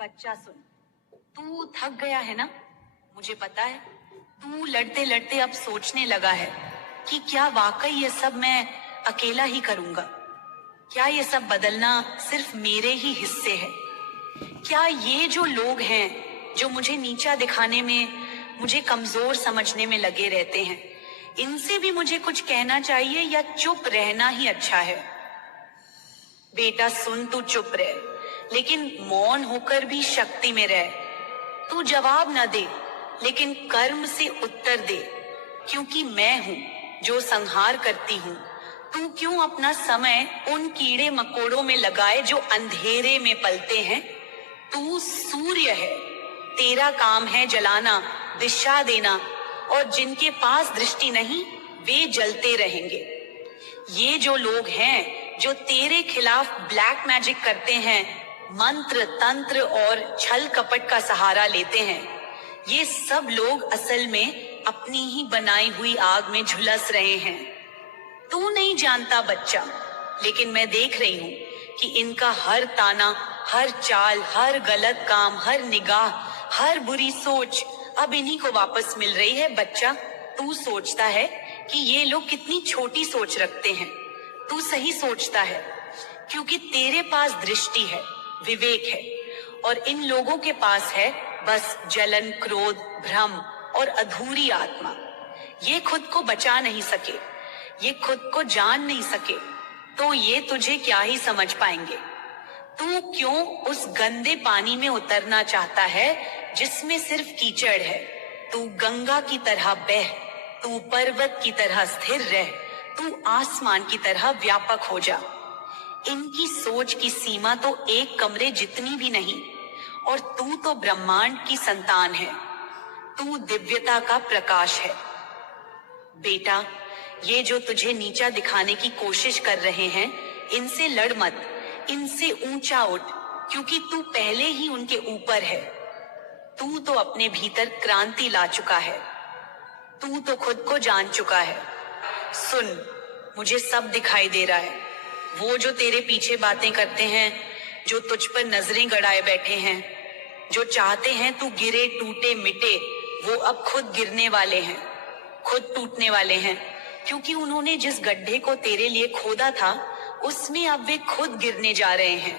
बच्चा सुन, तू थक गया है ना? मुझे पता है। तू लड़ते लड़ते अब सोचने लगा है कि क्या वाकई ये सब मैं अकेला ही करूंगा? क्या ये सब बदलना सिर्फ मेरे ही हिस्से है? क्या ये जो लोग हैं जो मुझे नीचा दिखाने में, मुझे कमजोर समझने में लगे रहते हैं, इनसे भी मुझे कुछ कहना चाहिए या चुप रहना ही अच्छा है? बेटा सुन, तू चुप रह, लेकिन मौन होकर भी शक्ति में रह। तू जवाब न दे, लेकिन कर्म से उत्तर दे, क्योंकि मैं हूं जो संहार करती हूं। तू क्यों अपना समय उन कीड़े मकोड़ों में लगाए जो अंधेरे में पलते हैं? तू सूर्य है, तेरा काम है जलाना, दिशा देना, और जिनके पास दृष्टि नहीं वे जलते रहेंगे। ये जो लोग हैं जो तेरे खिलाफ ब्लैक मैजिक करते हैं, मंत्र तंत्र और छल कपट का सहारा लेते हैं, ये सब लोग असल में अपनी ही बनाई हुई आग में झुलस रहे हैं। तू नहीं जानता बच्चा, लेकिन मैं देख रही हूँ कि इनका हर ताना, हर चाल, हर गलत काम, हर निगाह, हर बुरी सोच अब इन्हीं को वापस मिल रही है। बच्चा, तू सोचता है कि ये लोग कितनी छोटी सोच रखते हैं। तू सही सोचता है, क्योंकि तेरे पास दृष्टि है, विवेक है, और इन लोगों के पास है बस जलन, क्रोध, भ्रम और अधूरी आत्मा। ये खुद को बचा नहीं सके, ये खुद को जान नहीं सके, तो ये तुझे क्या ही समझ पाएंगे? तू क्यों उस गंदे पानी में उतरना चाहता है जिसमें सिर्फ कीचड़ है? तू गंगा की तरह बह, तू पर्वत की तरह स्थिर रह, तू आसमान की तरह व्यापक हो जा। इनकी सोच की सीमा तो एक कमरे जितनी भी नहीं, और तू तो ब्रह्मांड की संतान है। तू दिव्यता का प्रकाश है। बेटा, ये जो तुझे नीचा दिखाने की कोशिश कर रहे हैं, इनसे लड़ मत, इनसे ऊंचा उठ, क्योंकि तू पहले ही उनके ऊपर है। तू तो अपने भीतर क्रांति ला चुका है, तू तो खुद को जान चुका है। सुन, मुझे सब दिखाई दे रहा है। वो जो तेरे पीछे बातें करते हैं, जो तुझ पर नजरें गड़ाए बैठे हैं, जो चाहते हैं तू गिरे, टूटे, मिटे, वो अब खुद गिरने वाले हैं, खुद टूटने वाले हैं, क्योंकि उन्होंने जिस गड्ढे को तेरे लिए खोदा था, उसमें अब वे खुद गिरने जा रहे हैं।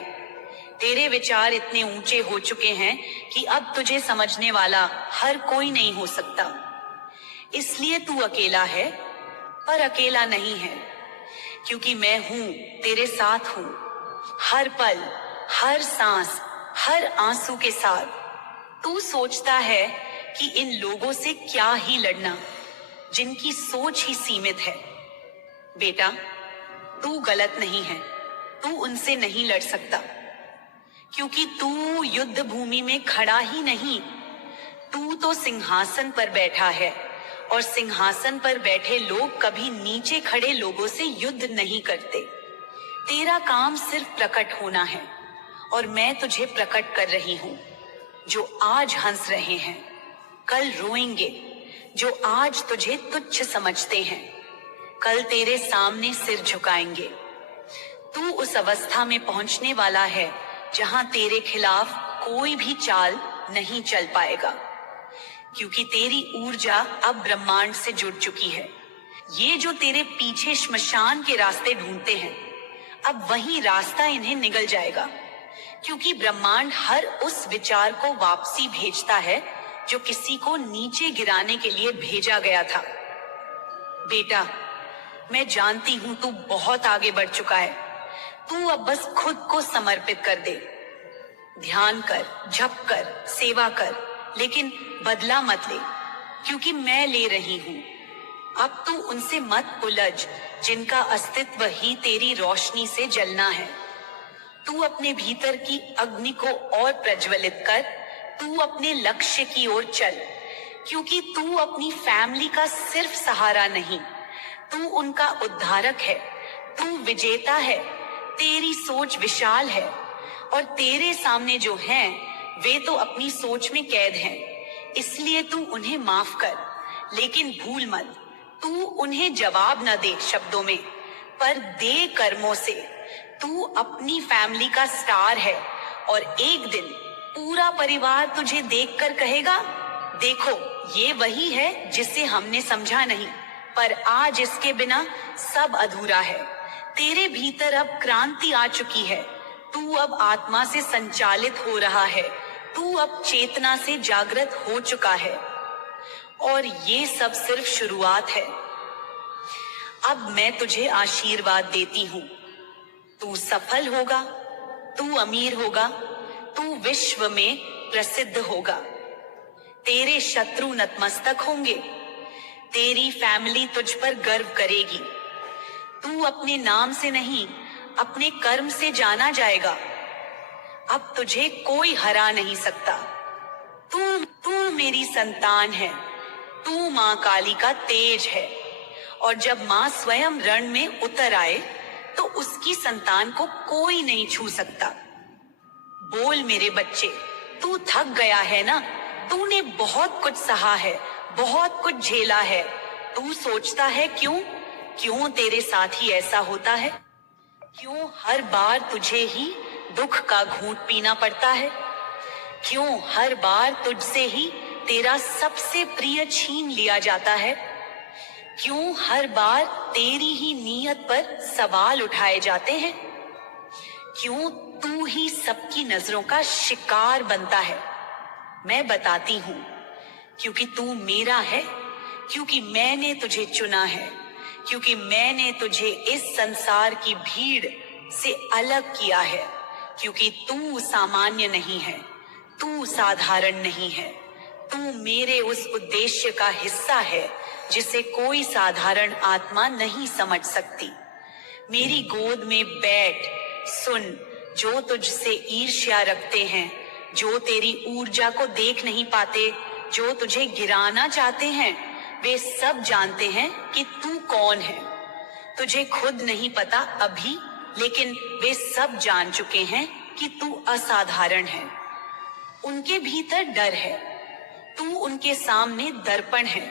तेरे विचार इतने ऊंचे हो चुके हैं कि अब तुझे समझने वाला हर कोई नहीं हो सकता। इसलिए तू अकेला है, पर अकेला नहीं है, क्योंकि मैं हूं, तेरे साथ हूं, हर पल, हर सांस, हर आंसू के साथ। तू सोचता है कि इन लोगों से क्या ही लड़ना, जिनकी सोच ही सीमित है। बेटा, तू गलत नहीं है, तू उनसे नहीं लड़ सकता, क्योंकि तू युद्ध भूमि में खड़ा ही नहीं, तू तो सिंहासन पर बैठा है, और सिंहासन पर बैठे लोग कभी नीचे खड़े लोगों से युद्ध नहीं करते। तेरा काम सिर्फ प्रकट होना है, और मैं तुझे प्रकट कर रही हूं। जो आज हंस रहे हैं, कल रोएंगे। जो आज तुझे तुच्छ समझते हैं, कल तेरे सामने सिर झुकाएंगे। तू उस अवस्था में पहुंचने वाला है जहां तेरे खिलाफ कोई भी चाल नहीं चल पाएगा, क्योंकि तेरी ऊर्जा अब ब्रह्मांड से जुड़ चुकी है। ये जो तेरे पीछे श्मशान के रास्ते ढूंढते हैं, अब वही रास्ता इन्हें निगल जाएगा, क्योंकि ब्रह्मांड हर उस विचार को वापसी भेजता है जो किसी को नीचे गिराने के लिए भेजा गया था। बेटा, मैं जानती हूं तू बहुत आगे बढ़ चुका है। तू अब बस खुद को समर्पित कर दे। ध्यान कर, जप कर, सेवा कर, लेकिन बदला मत ले, क्योंकि मैं ले रही हूं। अब तू उनसे मत उलझ जिनका अस्तित्व ही तेरी रोशनी से जलना है। तू अपने भीतर की अग्नि को और प्रज्वलित कर, तू अपने लक्ष्य की ओर चल, क्योंकि तू अपनी फैमिली का सिर्फ सहारा नहीं, तू उनका उद्धारक है। तू विजेता है, तेरी सोच विशाल है, और तेरे सामने जो हैं, वे तो अपनी सोच में कैद हैं। इसलिए तू उन्हें माफ कर, लेकिन भूल मत, तू उन्हें जवाब न दे शब्दों में, पर दे कर्मों से। तू अपनी फैमिली का स्टार है, और एक दिन पूरा परिवार तुझे देखकर कहेगा, देखो ये वही है जिसे हमने समझा नहीं, पर आज इसके बिना सब अधूरा है। तेरे भीतर अब क्रांति आ चुकी है। तू अब आत्मा से संचालित हो रहा है। तू अब चेतना से जागृत हो चुका है। और ये सब सिर्फ शुरुआत है। अब मैं तुझे आशीर्वाद देती हूँ। तू सफल होगा, तू अमीर होगा, तू विश्व में प्रसिद्ध होगा। तेरे शत्रु नतमस्तक होंगे। तेरी फैमिली तुझ पर गर्व करेगी। तू अपने नाम से नहीं, अपने कर्म से जाना जाएगा। अब तुझे कोई हरा नहीं सकता। तू मेरी संतान है। तू माँ काली का तेज है। और जब माँ स्वयं रण में उतर आए तो उसकी संतान को कोई नहीं छू सकता। बोल मेरे बच्चे, तू थक गया है ना? तूने बहुत कुछ सहा है, बहुत कुछ झेला है। तू सोचता है क्यों तेरे साथ ही ऐसा होता है? क्यों हर बार तुझे ही दुख का घूंट पीना पड़ता है? क्यों हर बार तुझसे ही तेरा सबसे प्रिय छीन लिया जाता है? क्यों हर बार तेरी ही नीयत पर सवाल उठाए जाते हैं? क्यों तू ही सबकी नजरों का शिकार बनता है? मैं बताती हूँ, क्योंकि तू मेरा है, क्योंकि मैंने तुझे चुना है, क्योंकि मैंने तुझे इस संसार की भीड़ से अलग किया है, क्योंकि तू सामान्य नहीं है, तू साधारण नहीं है। तू मेरे उस उद्देश्य का हिस्सा है जिसे कोई साधारण आत्मा नहीं समझ सकती। मेरी गोद में बैठ, सुन। जो तुझसे ईर्ष्या रखते हैं, जो तेरी ऊर्जा को देख नहीं पाते, जो तुझे गिराना चाहते हैं, वे सब जानते हैं कि तू कौन है। तुझे खुद नहीं पता अभी, लेकिन वे सब जान चुके हैं कि तू असाधारण है। उनके भीतर डर है। तू उनके सामने दर्पण है।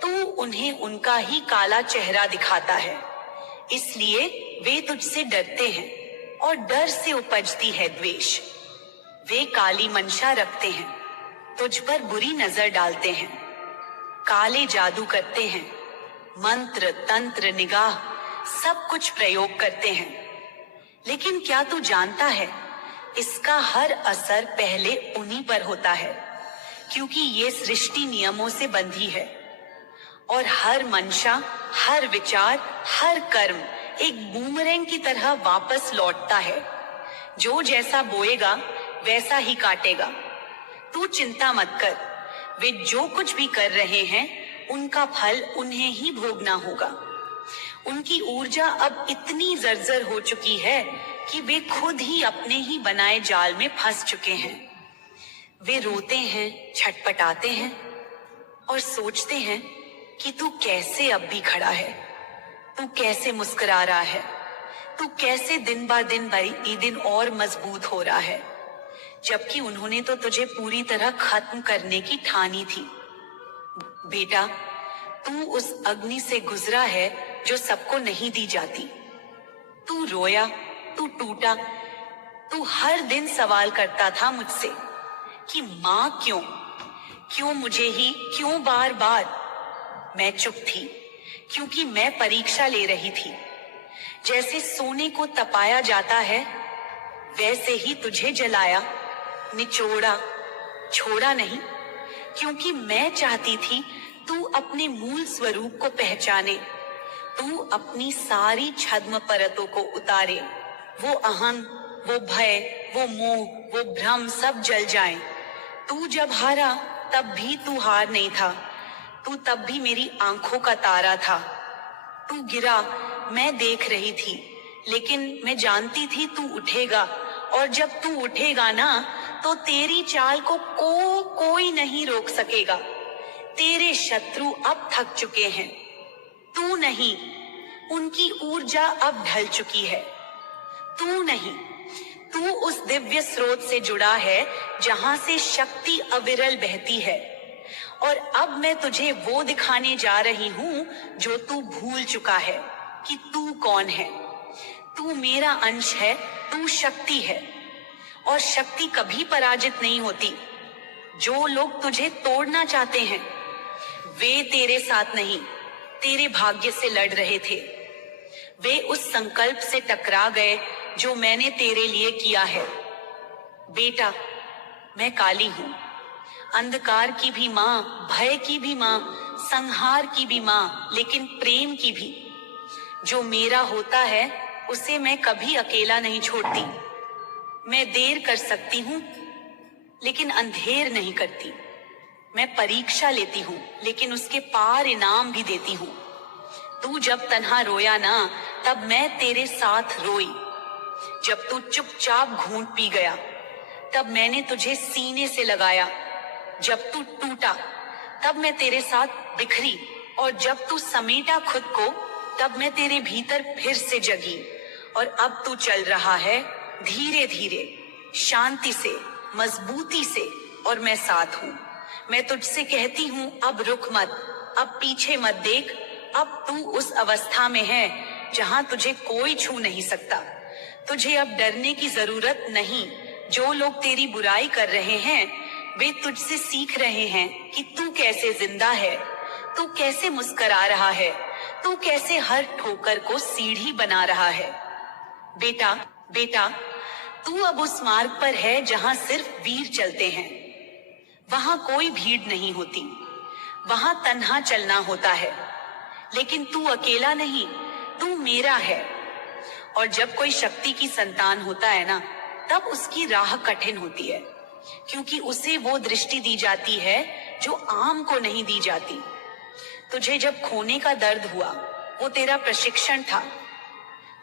तू उन्हें उनका ही काला चेहरा दिखाता है। इसलिए वे तुझसे डरते हैं और डर से उपजती है द्वेष। वे काली मंशा रखते हैं, तुझ पर बुरी नजर डालते हैं, काले जादू करते हैं, मंत्र तंत्र निगाह सब कुछ प्रयोग करते हैं। लेकिन क्या तू जानता है, इसका हर असर पहले उन्हीं पर होता है, क्योंकि ये सृष्टि नियमों से बंधी है। और हर मंशा, हर विचार, हर कर्म एक बूमरैंग की तरह वापस लौटता है। जो जैसा बोएगा वैसा ही काटेगा। तू चिंता मत कर। वे जो कुछ भी कर रहे हैं, उनका फल उन्हें ही भोगना होगा। उनकी ऊर्जा अब इतनी जर्जर हो चुकी है कि वे खुद ही अपने ही बनाए जाल में फंस चुके हैं। वे रोते हैं, छटपटाते हैं और सोचते हैं कि तू कैसे अब भी खड़ा है, तू कैसे मुस्कुरा रहा है, तू कैसे दिन ब दिन और मजबूत हो रहा है, जबकि उन्होंने तो तुझे पूरी तरह खत्म करने की ठानी थी। बेटा, तू उस अग्नि से गुजरा है जो सबको नहीं दी जाती। तू रोया, तू टूटा, तू हर दिन सवाल करता था मुझसे कि माँ क्यों मुझे ही, क्यों बार बार। मैं चुप थी, क्योंकि मैं परीक्षा ले रही थी। जैसे सोने को तपाया जाता है, वैसे ही तुझे जलाया, निचोड़ा, छोड़ा नहीं, क्योंकि मैं चाहती थी तू अपने मूल स्वरूप को पहचाने, तू अपनी सारी छद्म परतों को उतारे। वो अहंग, वो भय, वो मोह, वो भ्रम सब जल जाएं। तू जब हारा तब भी तू हार नहीं था, तू तब भी मेरी आंखों का तारा था। तू गिरा, मैं देख रही थी, लेकिन मैं जानती थी तू उठेगा, और जब तू उठेगा ना, तो तेरी चाल को कोई नहीं रोक सकेगा। तेरे शत्रु अब थक चुके हैं, तू नहीं। उनकी ऊर्जा अब ढल चुकी है, तू नहीं। तू उस दिव्य स्रोत से जुड़ा है जहां से शक्ति अविरल बहती है। और अब मैं तुझे वो दिखाने जा रही हूँ जो तू भूल चुका है कि तू कौन है। तू मेरा अंश है, तू शक्ति है। और शक्ति कभी पराजित नहीं होती। जो लोग तुझे तोड़ना चाहते हैं वे तेरे साथ नहीं, तेरे भाग्य से लड़ रहे थे। वे उस संकल्प से टकरा गए जो मैंने तेरे लिए किया है। बेटा, मैं काली हूं, अंधकार की भी मां, भय की भी मां, संहार की भी मां, लेकिन प्रेम की भी। जो मेरा होता है उसे मैं कभी अकेला नहीं छोड़ती। मैं देर कर सकती हूँ लेकिन अंधेर नहीं करती। मैं परीक्षा लेती हूँ लेकिन उसके पार इनाम भी देती हूँ। तू जब तन्हा रोया ना, तब मैं तेरे साथ रोई। जब तू चुपचाप घूंट पी गया, तब मैंने तुझे सीने से लगाया। जब तू टूटा, तब मैं तेरे साथ बिखरी, और जब तू समेटा खुद को, तब मैं तेरे भीतर फिर से जगी। और अब तू चल रहा है धीरे धीरे, शांति से, मजबूती से, और मैं साथ हूँ। मैं तुझसे कहती हूँ, अब रुक मत, अब पीछे मत देख। अब तू उस अवस्था में है जहाँ तुझे कोई छू नहीं सकता। तुझे अब डरने की जरूरत नहीं। जो लोग तेरी बुराई कर रहे हैं वे तुझसे सीख रहे हैं कि तू कैसे जिंदा है, तू कैसे मुस्कुरा रहा है, तू कैसे हर ठोकर को सीढ़ी बना रहा है। बेटा, बेटा, तू अब उस मार्ग पर है जहां सिर्फ वीर चलते हैं। वहां कोई भीड़ नहीं होती, वहां तन्हा चलना होता है। लेकिन तू अकेला नहीं, तू मेरा है। और जब कोई शक्ति की संतान होता है ना, तब उसकी राह कठिन होती है, क्योंकि उसे वो दृष्टि दी जाती है जो आम को नहीं दी जाती। तुझे जब खोने का दर्द हुआ, वो तेरा प्रशिक्षण था।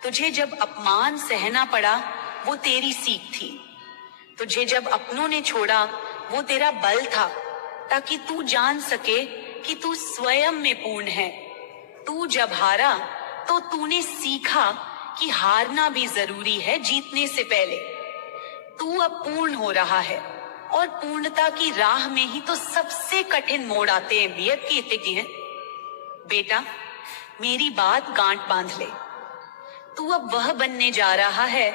तुझे जब अपमान सहना पड़ा, वो तेरी सीख थी। तुझे जब अपनों ने छोड़ा, वो तेरा बल था, ताकि तू जान सके कि तू स्वयं में पूर्ण है। तू जब हारा, तो तूने सीखा कि हारना भी जरूरी है जीतने से पहले। तू अब पूर्ण हो रहा है, और पूर्णता की राह में ही तो सबसे कठिन मोड़ आते हैं। बियत की है बेटा, मेरी बात गांठ बांध ले। तू अब वह बनने जा रहा है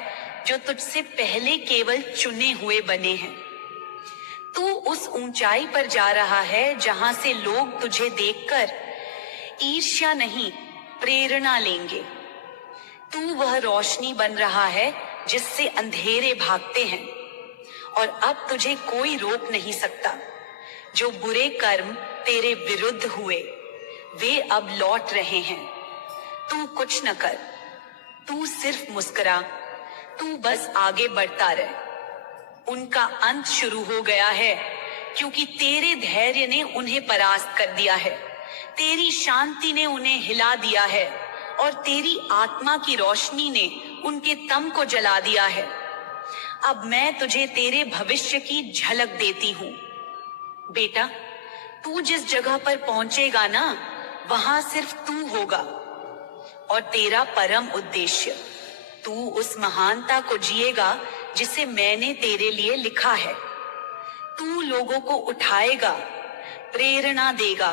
जो तुझसे पहले केवल चुने हुए बने हैं। तू उस ऊंचाई पर जा रहा है जहां से लोग तुझे देखकर ईर्ष्या नहीं, प्रेरणा लेंगे। तू वह रोशनी बन रहा है जिससे अंधेरे भागते हैं, और अब तुझे कोई रोक नहीं सकता। जो बुरे कर्म तेरे विरुद्ध हुए वे अब लौट रहे हैं। तू कुछ न कर, तू सिर्फ मुस्कुरा, तू बस आगे बढ़ता रह। उनका अंत शुरू हो गया है, क्योंकि तेरे धैर्य ने उन्हें परास्त कर दिया है, तेरी शांति ने उन्हें हिला दिया है, और तेरी आत्मा की रोशनी ने उनके तम को जला दिया है। अब मैं तुझे तेरे भविष्य की झलक देती हूँ। बेटा, तू जिस जगह पर पहुंचेगा ना, वहां सिर्फ तू होगा और तेरा परम उद्देश्य। तू उस महानता को जिएगा जिसे मैंने तेरे लिए लिखा है। तू लोगों को उठाएगा, प्रेरणा देगा।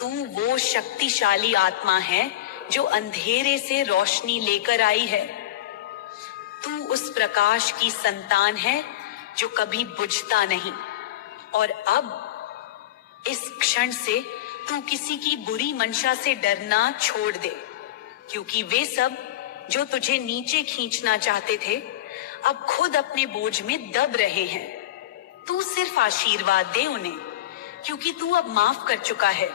तू वो शक्तिशाली आत्मा है जो अंधेरे से रोशनी लेकर आई है। तू उस प्रकाश की संतान है जो कभी बुझता नहीं। और अब इस क्षण से तू किसी की बुरी मंशा से डरना छोड़ दे, क्योंकि वे सब जो तुझे नीचे खींचना चाहते थे अब खुद अपने बोझ में दब रहे हैं। तू सिर्फ आशीर्वाद दे उन्हें, क्योंकि तू अब माफ कर चुका है।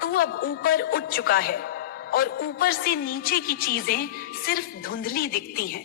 तू अब ऊपर उठ चुका है, और ऊपर से नीचे की चीजें सिर्फ धुंधली दिखती हैं।